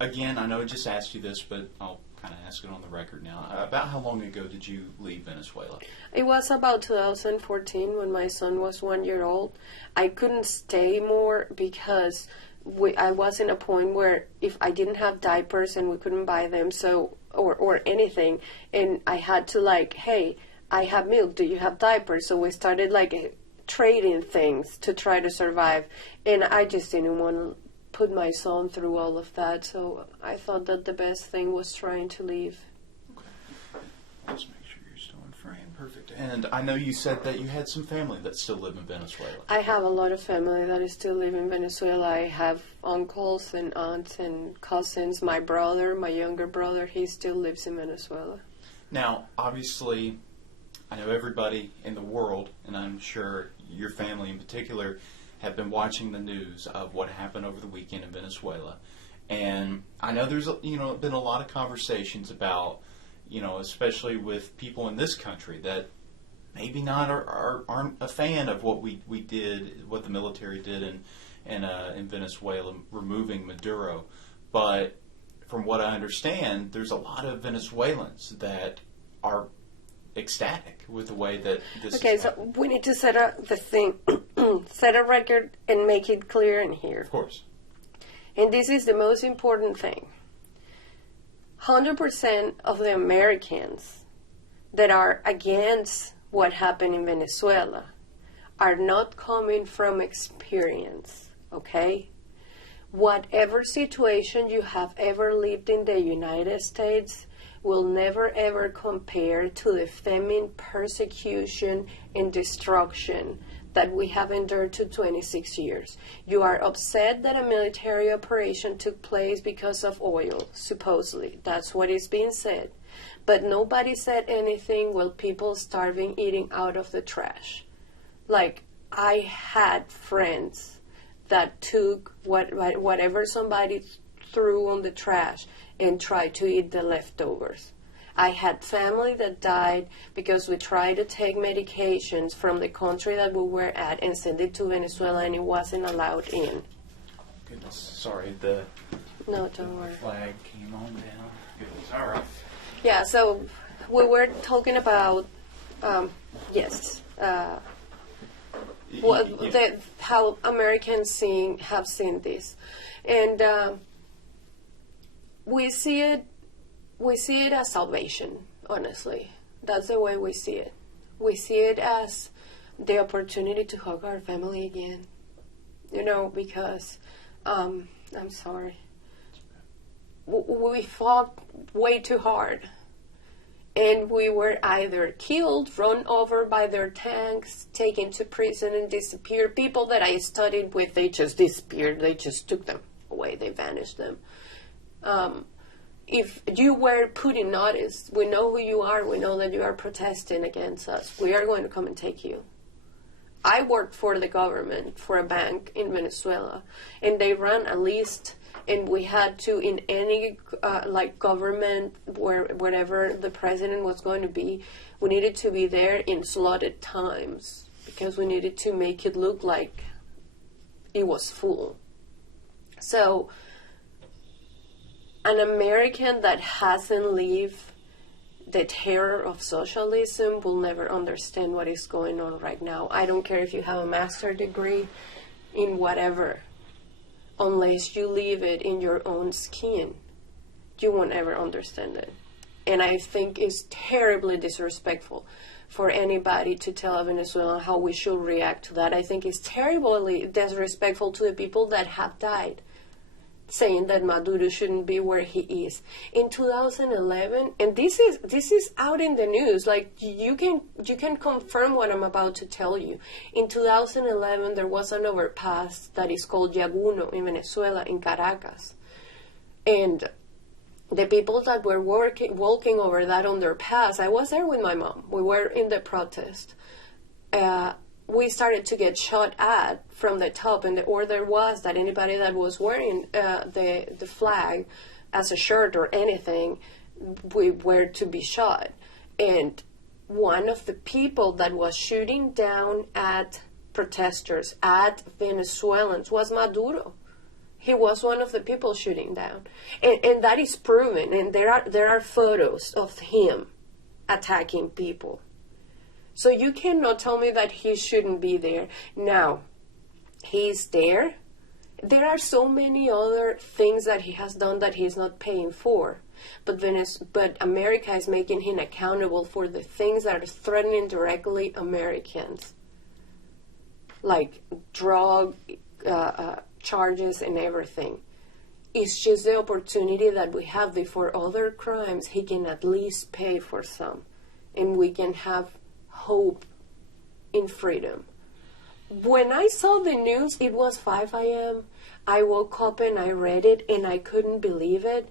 Again, I know I just asked you this, but I'll kind of ask it on the record now. About how long ago did you leave Venezuela? It was about 2014 when my son was 1 year old. I couldn't stay more because I was in a point where if I didn't have diapers and we couldn't buy them, or anything, and I had to hey, I have milk, do you have diapers? So we started trading things to try to survive, and I just didn't want to put my son through all of that, so I thought that the best thing was trying to leave. Okay. Let's make sure you're still in frame. Perfect. And I know you said that you had some family that still live in Venezuela. I have a lot of family that is still living in Venezuela. I have uncles and aunts and cousins. My brother, my younger brother, he still lives in Venezuela. Now, obviously, I know everybody in the world, and I'm sure your family in particular, have been watching the news of what happened over the weekend in Venezuela. And I know there's been a lot of conversations about, especially with people in this country that maybe not aren't a fan of what we did, what the military did in Venezuela, removing Maduro. But from what I understand, there's a lot of Venezuelans that are ecstatic with the way that this is happening. So we need to set a record and make it clear in here. Of course. And this is the most important thing. 100% of the Americans that are against what happened in Venezuela are not coming from experience, okay? Whatever situation you have ever lived in the United States will never ever compare to the famine, persecution, and destruction that we have endured to 26 years. You are upset that a military operation took place because of oil, supposedly. That's what is being said. But nobody said anything while people starving, eating out of the trash. I had friends that took whatever somebody threw on the trash and tried to eat the leftovers. I had family that died because we tried to take medications from the country that we were at and send it to Venezuela, and it wasn't allowed in. Goodness, sorry, No, don't worry. flag came on down. Goodness, all right. Yeah, so we were talking about, how Americans have seen this. And we see it as salvation, honestly. That's the way we see it. We see it as the opportunity to hug our family again. Because, I'm sorry. We fought way too hard. And we were either killed, run over by their tanks, taken to prison and disappeared. People that I studied with, they just disappeared. They just took them away. They vanished them. If you were put in notice, we know who you are. We know that you are protesting against us. We are going to come and take you. I worked for the government, for a bank in Venezuela, and they ran a list, and we had to, in any government, wherever the president was going to be, we needed to be there in slotted times because we needed to make it look like it was full. So an American that hasn't lived the terror of socialism will never understand what is going on right now. I don't care if you have a master's degree in whatever. Unless you live it in your own skin, you won't ever understand it. And I think it's terribly disrespectful for anybody to tell Venezuela how we should react to that. I think it's terribly disrespectful to the people that have died, saying that Maduro shouldn't be where he is. In 2011, and this is out in the news, you can confirm what I'm about to tell you. In 2011, there was an overpass that is called Yaguno in Venezuela, in Caracas. And the people that were walking over that underpass, I was there with my mom. We were in the protest. We started to get shot at from the top, and the order was that anybody that was wearing the flag as a shirt or anything, we were to be shot. And one of the people that was shooting down at protesters, at Venezuelans, was Maduro. He was one of the people shooting down. And that is proven. And there are photos of him attacking people. So you cannot tell me that he shouldn't be there. Now, he's there. There are so many other things that he has done that he's not paying for. But America is making him accountable for the things that are threatening directly Americans. Like drug charges and everything. It's just the opportunity that we have before other crimes. He can at least pay for some. And we can have hope in freedom. When I saw the news, it was 5 a.m. I woke up and I read it and I couldn't believe it.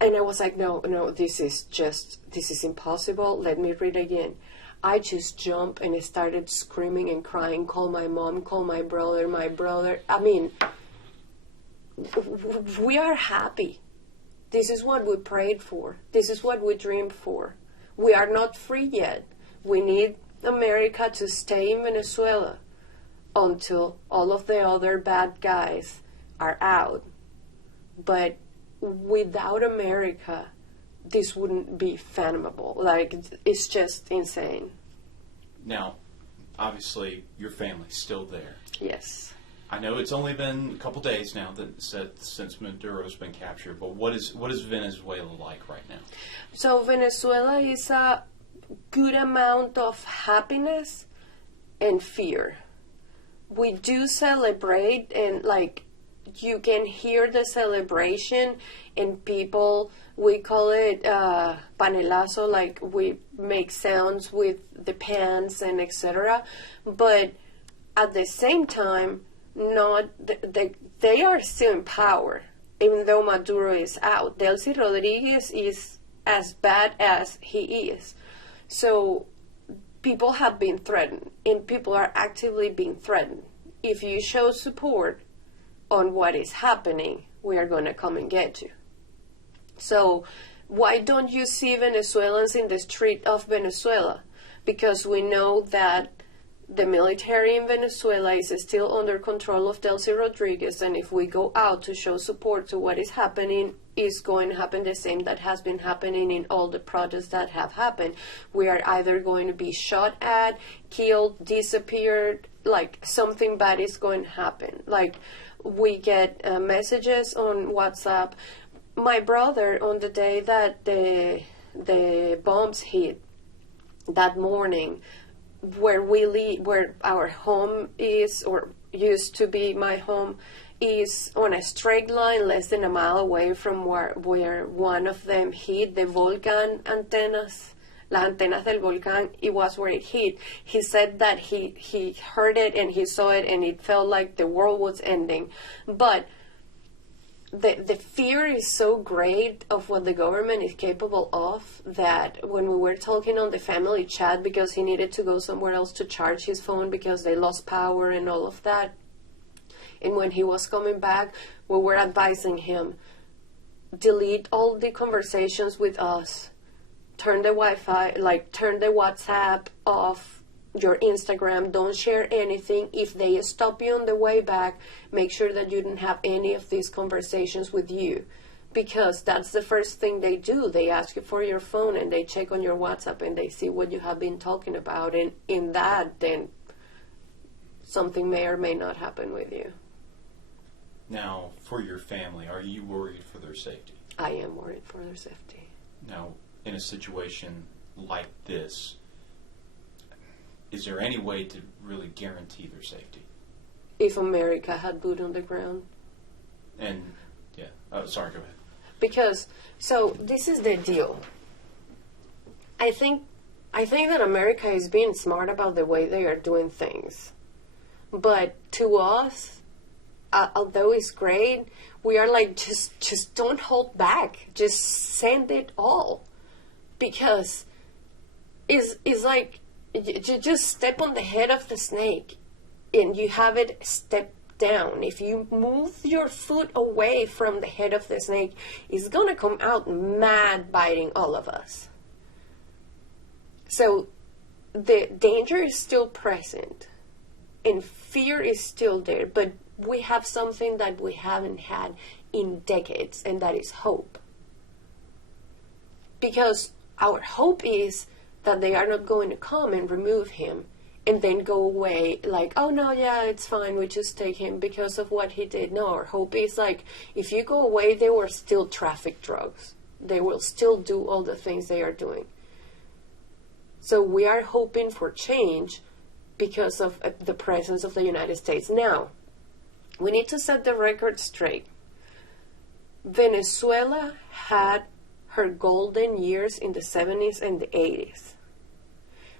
And I was like, no, this is impossible. Let me read again. I just jumped and I started screaming and crying. Call my mom, call my brother. I mean, we are happy. This is what we prayed for. This is what we dreamed for. We are not free yet. We need America to stay in Venezuela until all of the other bad guys are out. But without America, this wouldn't be fathomable. Like, it's just insane. Now, obviously, your family's still there. Yes. I know it's only been a couple days now since Maduro's been captured, but what is Venezuela like right now? So Venezuela is a good amount of happiness and fear. We do celebrate, and like you can hear the celebration, and people, we call it panelazo, like we make sounds with the pans and etc. But at the same time, they are still in power, even though Maduro is out. Delcy Rodriguez is as bad as he is. So people have been threatened, and people are actively being threatened. If you show support on what is happening, we are going to come and get you. So why don't you see Venezuelans in the street of Venezuela? Because we know that the military in Venezuela is still under control of Delcy Rodriguez, and if we go out to show support to what is happening, is going to happen the same that has been happening in all the protests that have happened. We are either going to be shot at, killed, disappeared, like something bad is going to happen. Like we get messages on WhatsApp. My brother, on the day that the bombs hit, that morning, where we live, where our home is, or used to be my home, is on a straight line less than a mile away from where one of them hit, the volcan antennas, las antenas del volcán. It was where it hit. He said that he heard it and he saw it and it felt like the world was ending. But the fear is so great of what the government is capable of that when we were talking on the family chat, because he needed to go somewhere else to charge his phone because they lost power and all of that, and when he was coming back, we were advising him, delete all the conversations with us, turn the Wi-Fi, turn the WhatsApp off, your Instagram, don't share anything. If they stop you on the way back, make sure that you don't have any of these conversations with you, because that's the first thing they do. They ask you for your phone and they check on your WhatsApp and they see what you have been talking about, and in that, then something may or may not happen with you. Now, for your family, are you worried for their safety? I am worried for their safety. Now, in a situation like this, is there any way to really guarantee their safety? If America had boot on the ground. And, yeah. Oh, sorry, go ahead. Because, so, this is the deal. I think that America is being smart about the way they are doing things. But to us, although it's great, we are like, just don't hold back. Just send it all. Because it's like, you just step on the head of the snake and you have it step down. If you move your foot away from the head of the snake, it's going to come out mad biting all of us. So the danger is still present and fear is still there, but we have something that we haven't had in decades, and that is hope. Because our hope is that they are not going to come and remove him and then go away like, oh no, yeah, it's fine, we just take him because of what he did. No, our hope is like, if you go away, they will still traffic drugs. They will still do all the things they are doing. So we are hoping for change because of the presence of the United States. Now, we need to set the record straight. Venezuela had her golden years in the 70s and the 80s.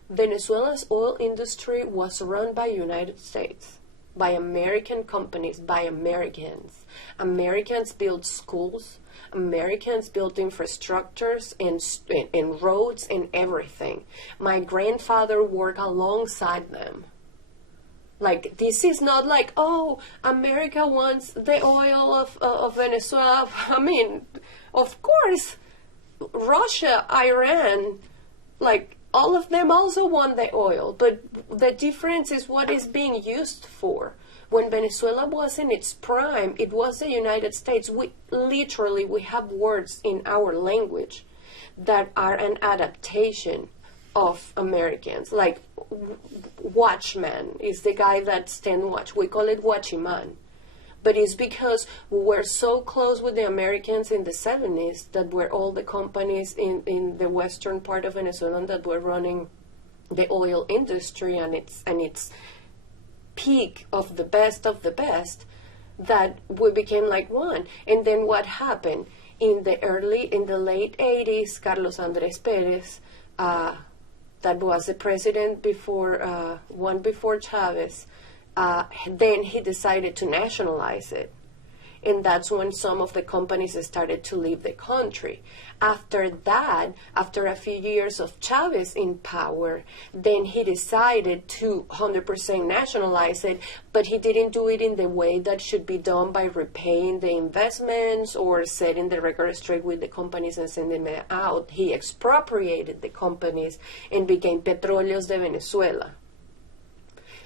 Venezuela's oil industry was run by United States, by American companies, by Americans. Americans built schools, Americans built infrastructures and roads and everything. My grandfather worked alongside them. Like, this is not like, oh, America wants the oil of Venezuela. I mean, of course, Russia, Iran, like, all of them also want the oil, but the difference is what is being used for. When Venezuela was in its prime, it was the United States. We have words in our language that are an adaptation of Americans. Like, watchman is the guy that stand watch. We call it watchman. But it's because we were so close with the Americans in the 70s that were all the companies in the western part of Venezuela that were running the oil industry and its peak of the best that we became like one. And then what happened? In the late 80s, Carlos Andrés Pérez, that was the president before Chavez, then he decided to nationalize it. And that's when some of the companies started to leave the country. After that, after a few years of Chavez in power, then he decided to 100% nationalize it, but he didn't do it in the way that should be done by repaying the investments or setting the record straight with the companies and sending them out. He expropriated the companies and became Petróleos de Venezuela.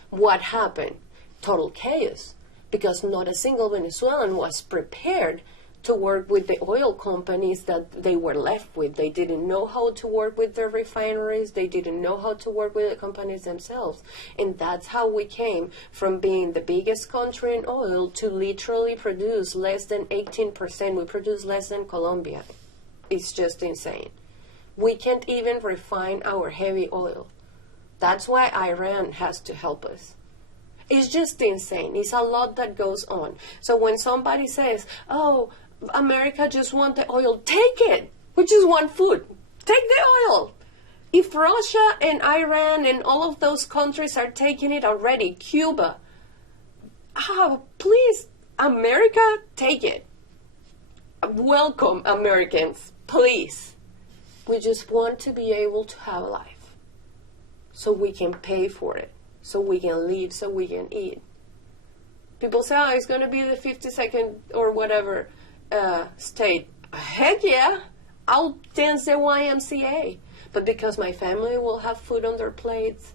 What happened? Total chaos. Because not a single Venezuelan was prepared to work with the oil companies that they were left with. They didn't know how to work with their refineries. They didn't know how to work with the companies themselves. And that's how we came from being the biggest country in oil to literally produce less than 18%. We produce less than Colombia. It's just insane. We can't even refine our heavy oil. That's why Iran has to help us. It's just insane. It's a lot that goes on. So when somebody says, oh, America just wants the oil, take it. We just want food. Take the oil. If Russia and Iran and all of those countries are taking it already, Cuba, please, America, take it. Welcome, Americans, please. We just want to be able to have a life so we can pay for it. So we can live, so we can eat. People say, oh, it's going to be the 52nd or whatever state. Heck yeah, I'll dance the YMCA. But because my family will have food on their plates,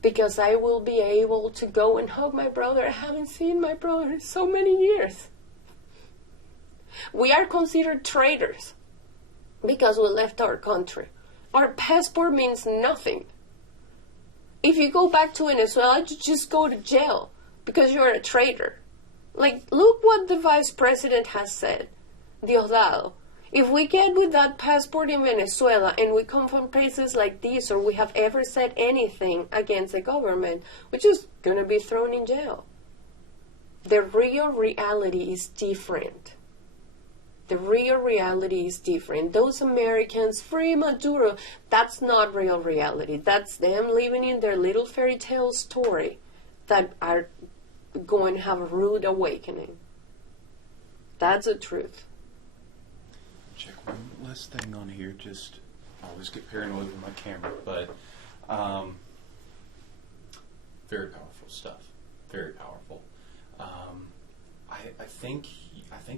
because I will be able to go and hug my brother. I haven't seen my brother in so many years. We are considered traitors because we left our country. Our passport means nothing. If you go back to Venezuela, you just go to jail because you're a traitor. Like, look what the vice president has said, Diosdado. If we get with that passport in Venezuela and we come from places like this, or we have ever said anything against the government, we're just going to be thrown in jail. The real reality is different. The real reality is different. Those Americans, free Maduro, that's not real reality. That's them living in their little fairy tale story that are going to have a rude awakening. That's the truth. Check one last thing on here. Just, I always get paranoid with my camera, but very powerful stuff. Very powerful. I think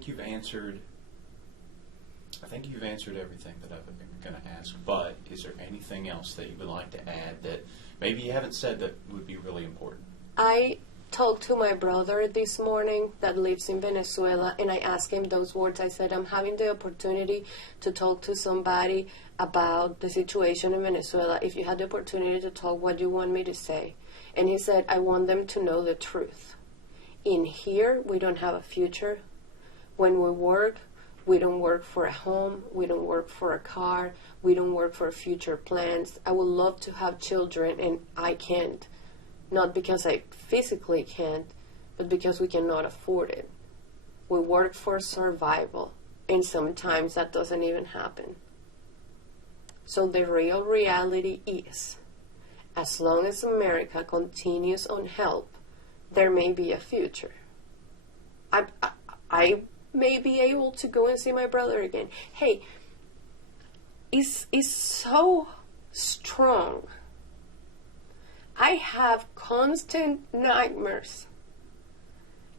you've answered. I think you've answered everything that I've been going to ask, but is there anything else that you would like to add that maybe you haven't said that would be really important? I talked to my brother this morning that lives in Venezuela, and I asked him those words. I said, I'm having the opportunity to talk to somebody about the situation in Venezuela. If you had the opportunity to talk, what do you want me to say? And he said, I want them to know the truth. In here, we don't have a future. When we work, we don't work for a home. We don't work for a car. We don't work for future plans. I would love to have children, and I can't. Not because I physically can't, but because we cannot afford it. We work for survival, and sometimes that doesn't even happen. So the real reality is, as long as America continues on help, there may be a future. I may be able to go and see my brother again. Hey, it's so strong. I have constant nightmares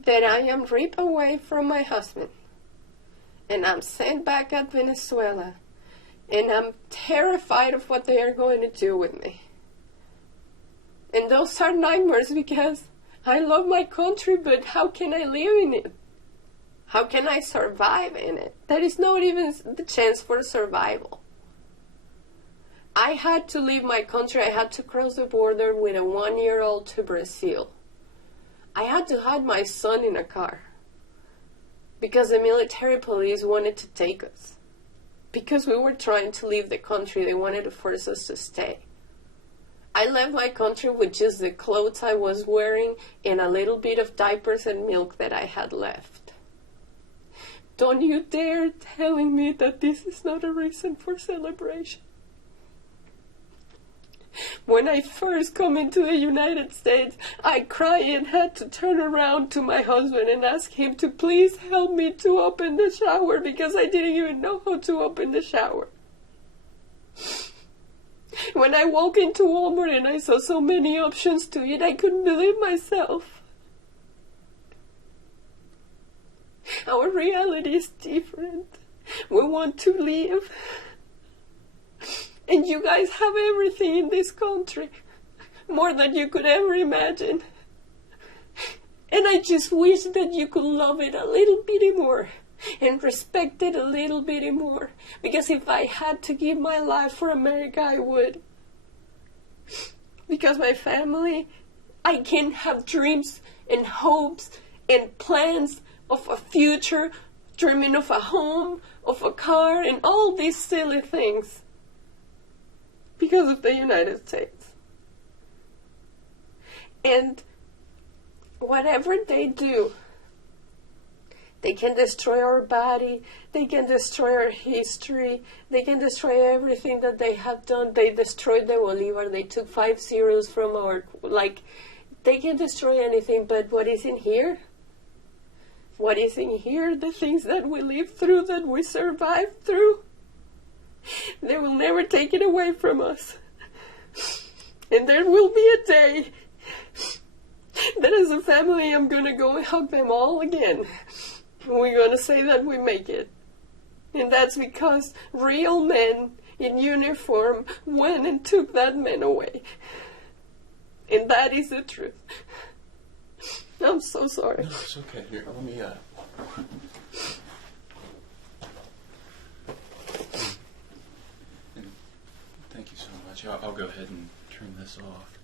that I am ripped away from my husband and I'm sent back at Venezuela, and I'm terrified of what they are going to do with me. And those are nightmares because I love my country, but how can I live in it? How can I survive in it? There is not even the chance for survival. I had to leave my country. I had to cross the border with a 1-year-old to Brazil. I had to hide my son in a car because the military police wanted to take us. Because we were trying to leave the country, they wanted to force us to stay. I left my country with just the clothes I was wearing and a little bit of diapers and milk that I had left. Don't you dare telling me that this is not a reason for celebration. When I first come into the United States, I cried and had to turn around to my husband and ask him to please help me to open the shower because I didn't even know how to open the shower. When I walked into Walmart and I saw so many options to eat, I couldn't believe myself. Our reality is different. We want to live. And you guys have everything in this country, more than you could ever imagine. And I just wish that you could love it a little bit more and respect it a little bit more. Because if I had to give my life for America, I would. Because my family, I can have dreams and hopes and plans of a future, dreaming of a home, of a car, and all these silly things. Because of the United States. And whatever they do, they can destroy our body, they can destroy our history, they can destroy everything that they have done. They destroyed the Bolivar, they took 5 zeros from our, they can destroy anything, but what is in here? What is in here? The things that we lived through, that we survived through. They will never take it away from us. And there will be a day that as a family I'm going to go and hug them all again. We're going to say that we make it. And that's because real men in uniform went and took that man away. And that is the truth. I'm so sorry. No, it's okay. Here, let me, Thank you so much. I'll go ahead and turn this off.